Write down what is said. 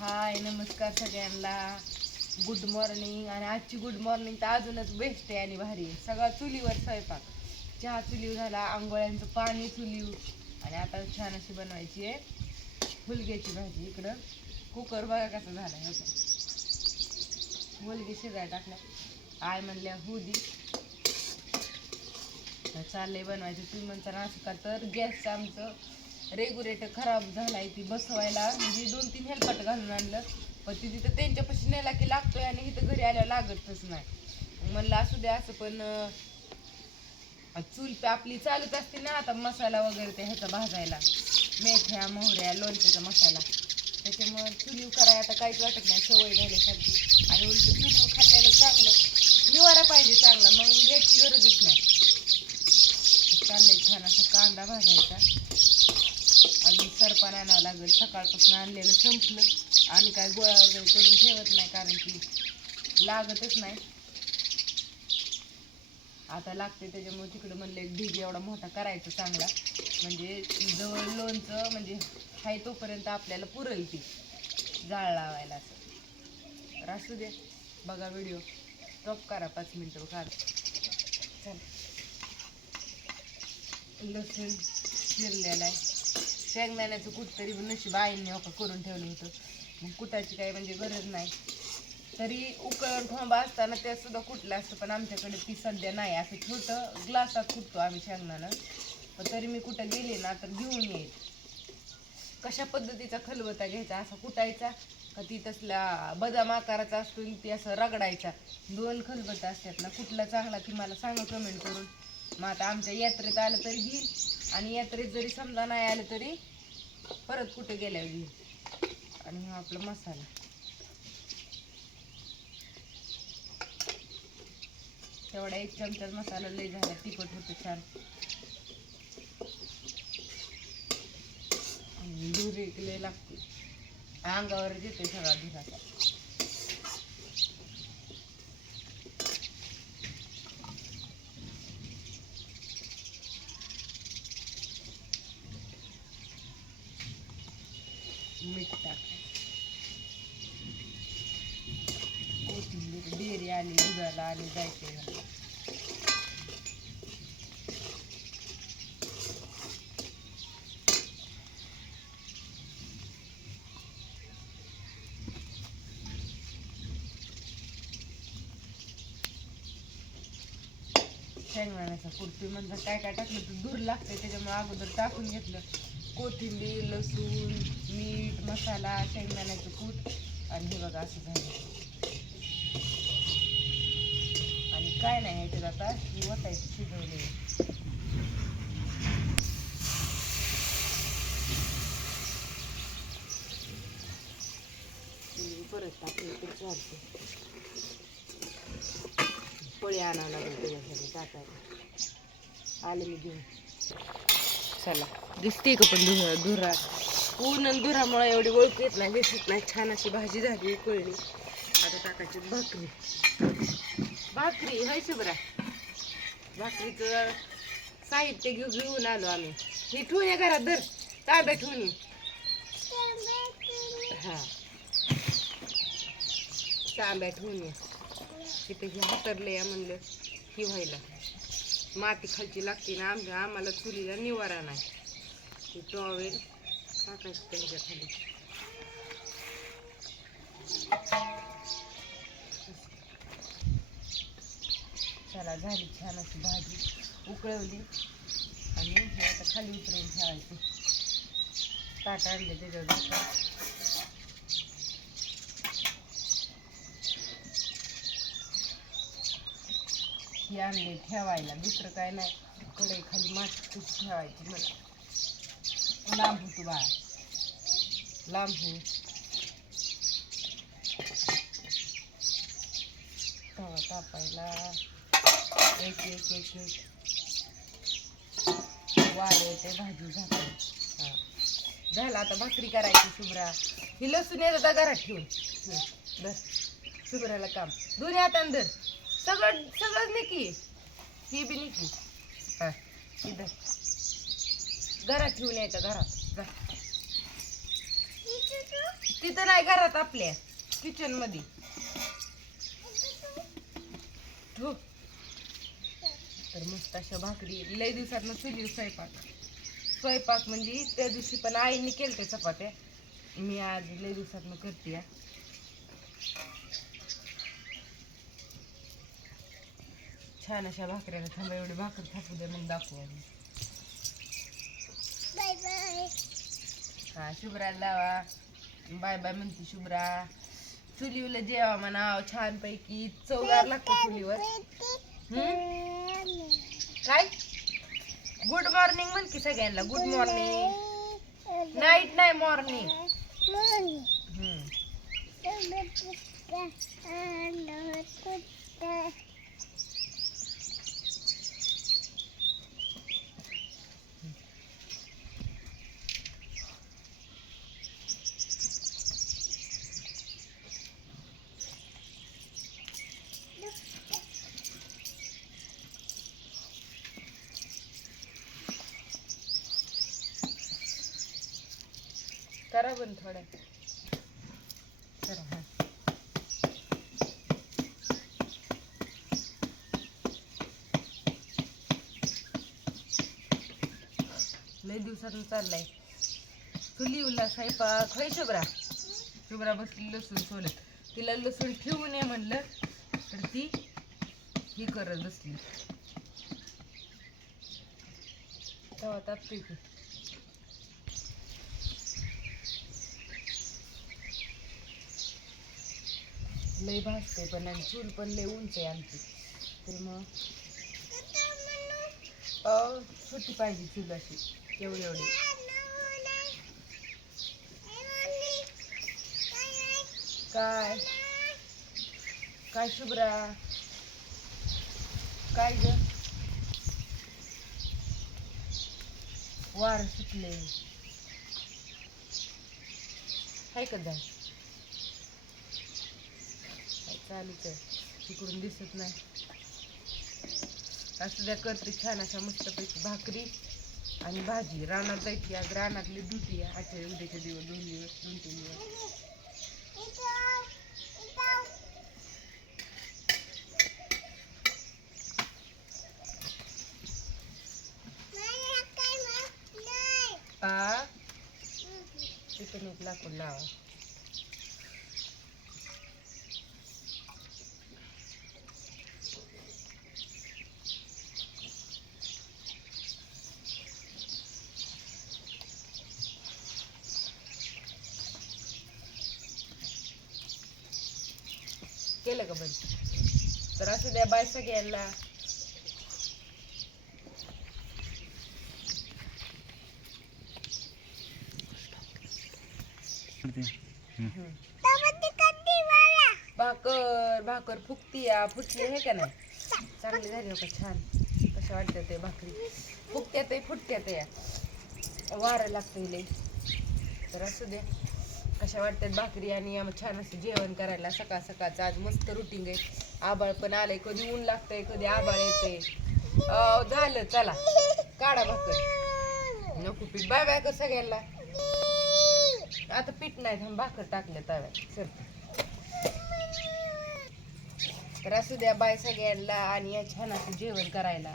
हाय नमस्कार सगळ्यांना. Good morning आणि आजची गुड मॉर्निंग तर अजूनच बेस्ट आहे आणि भारी आहे. सगळा चुलीवर स्वयंपाक. चहा चुलीव झाला आंघोळ्यांचं पाणी चुलीव आणि आता छान अशी बनवायची आहे. फुलग्याची भाजी इकडं. कुकर बघा कसं झालं आहे. मुलगी शिजाय टाकल्या. आय म्हणल्या हुदी दी. तर चाललंय बनवायचं. तुम्ही म्हणता असं का तर गॅसचं आमचं. रेग्युलेटर खराब झालाय ती बसवायला म्हणजे दोन तीन हेल्पट घालून आणलं. पण ती तिथं त्यांच्यापाशी नेला की लागतोय आणि इथं घरी आल्यावर लागतच नाही. म्हणलं असू द्या असं पण चूल आपली चालत असते ना आता मसाला वगैरे ते ह्याचा भाजायला. मेथ्या मोहऱ्या लोणच्याचा मसाला. त्याच्यामुळं चुलीव करायला आता काहीच वाटत नाही सवय झाल्यासारखी. आणि उलट चुलीव खाल्लेलं चांगलं. निवारा पाहिजे चांगला मग घ्यायची गरजच नाही. चाललंय छान असा कांदा भाजायचा. सरपण सरपान आणावं लागेल. सकाळपासून आणलेलं संपलं. आणि काय गोळा वगैरे करून ठेवत नाही कारण की लागतच नाही. आता लागते त्याच्यामुळे तिकडे म्हणलं एक ढीग एवढा मोठा करायचा चांगला. म्हणजे जवळ लोणचं म्हणजे हाय तोपर्यंत आपल्याला पुरेल ती जाळ लावायला असं. तर असू दे. बघा व्हिडिओ. स्टॉप करा पाच मिनटं काढ चल. लसूण चिरलेला आहे. शेंगदाण्याचं कुठ तरी नशीब आईने का करून ठेवलं होतं. मग कुटाची काही म्हणजे गरज नाही. तरी उकळून ठोंबा असताना ते सुद्धा कुठलं असतं पण आमच्याकडे ती सध्या नाही. असं छोटं ग्लासात कुटतो आम्ही शेंगदाणं. पण तरी मी कुठं गेले ना तर घेऊन येईल. कशा पद्धतीचा खलबत्ता घ्यायचा असा कुटायचा का ती तसला बदाम आकाराचा असतो ती असं रगडायचा. दोन खलबत्ता असतात ना कुठला चांगला ती मला सांगा कमेंट करून. मग आता आमच्या यात्रेत आलं तरी घेईल आणि यात्रेत जरी समजा नाही आलं तरी परत कुठे गेल्यावर घेईल आणि हा आपला मसाला. तेवढा एक चमचा मसाला लय झाला तिखट होतं छान. आणि एक लय लागते. अंगावर येते सगळा धुराचा मीठ टाकायचं कोथिंबीर डेरी आली दुधाला आली जायचे शेंगदाण्याचा कुर्ती म्हणजे काय काय टाकलं तर दूर लागते त्याच्यामुळे अगोदर टाकून घेतलं. कोथिंबीर लसूण मीठ मसाला शेंगदाण्याचं कूट आणि हे बघा असं झालं. काय नाही ह्याच्यात आता ही आहे शिजवले. परत टाकले तर चालते पोळी आणावं लागेल त्याच्यासाठी टाकायला. आले मी घेऊन. चला. दिसते का पण धुरा धुरा? ऊन आणि धुरामुळे एवढी ओळख येत नाही दिसत नाही. छान अशी भाजी झाली कळली आता टाकायची भाकरी. भाकरी होय शुभ्रा? भाकरीचं साहित्य घेऊ घेऊन आलो आम्ही. हे ठेवून या घरात धर. ताब्या ठेवून ये. हा. तांब्या ठेवून ये. तिथे हे हातरलं या म्हणलं ही व्हायला. माती खालची लागते ना आमच्या आम्हाला चुलीला निवारा नाही. ती टॉवेल टाकायचं त्यांच्या खाली. चला झाली छान अशी भाजी. उकळवली. आणि हे आता खाली उतरून ठेवायची. ताट आणले त्याच्यावर झाकायचं. ही आणली ठेवायला. दुसरं काय नाही. कडे खाली माती ठेवायची मला? लांब होतो बाळा. लांब हो तवा तापायला. एक एक एक एक. वारे येते भाजी झाकून हा. झालं आता भाकरी करायची शुभ्रा ही लसूण येत आता घरात ठेवून. बस. धर शुभ्राला काम दोन्ही हाताने धर. सगळं सगळंच निकी. ही बी निकी. हा इथं घरात ठेवून यायचं घरात. जा. तिथं नाही घरात आपल्या. किचनमध्ये. तर मस्त अशा भाकरी. लय दिवसात चुली स्वयंपाक. स्वयंपाक म्हणजे त्या दिवशी पण आईने केलं चपात्या. मी आज लय दिवसात करते. या. छान अशा भाकऱ्याला थांबा एवढी भाकर थापू दे मग दाखवू आम्ही. हा शुभ्राला लावा. बाय बाय म्हणते शुभ्रा. चुलीवर जेवा म्हणाव छान पैकी चवदार लागतं चुलीवर. हम्म? काय? गुड मॉर्निंग म्हण की सगळ्यांना. गुड मॉर्निंग नाईट नाही मॉर्निंग करा पण थोडं. करा लय दिवसातून चाललाय. चुली उला स्वयंपाक होय शुभ्रा? शुभ्रा बसली लसूण सोलत. तिला लसूण ठेवू नये म्हणलं तर ती ही करत बसली. तेव्हा तापतोय की लय भासते पण आणि चूल पण लय उंच आहे आमची. तर मग अ, पाहिजे चूल अशी एवढी एवढी. काय? काय शुभ्रा? काय ग? वार सुटले काय का चालूच आहे तिकडून दिसत नाही. असं द्या करते छान अशा मस्तपैकी भाकरी आणि भाजी. रानात जायची आज रानातली दुटी आहे. आजच्या उद्याचे दिवस दोन दिवस दोन तीन दिवस. आ? तिथून एक लाकूड लावा. केलं का बंद तर असं द्या बाय सगळ्यांना हम्म. भाकर भाकर फुकती या फुटली आहे का नाही? चांगली झाली हो का छान. कसं वाटतं ते भाकरी? फुकत्या आहे फुटत्यात या वारं लागतं लई. तर असू द्या. कशा वाटतात भाकरी आणि आम्ही छान असं जेवण करायला सकाळ सकाळचं. आज मस्त रुटीन आहे. आबाळ पण आलंय. कधी ऊन लागतंय कधी आबाळ येते झालं चला. काढा भाकर. नको पीठ. बाय बाय कर सगळ्यांना. आता पीठ नाही थांब भाकर टाकल्या तव्यात. सर तर असू द्या बाय सगळ्यांना आणि या छान असं जेवण करायला.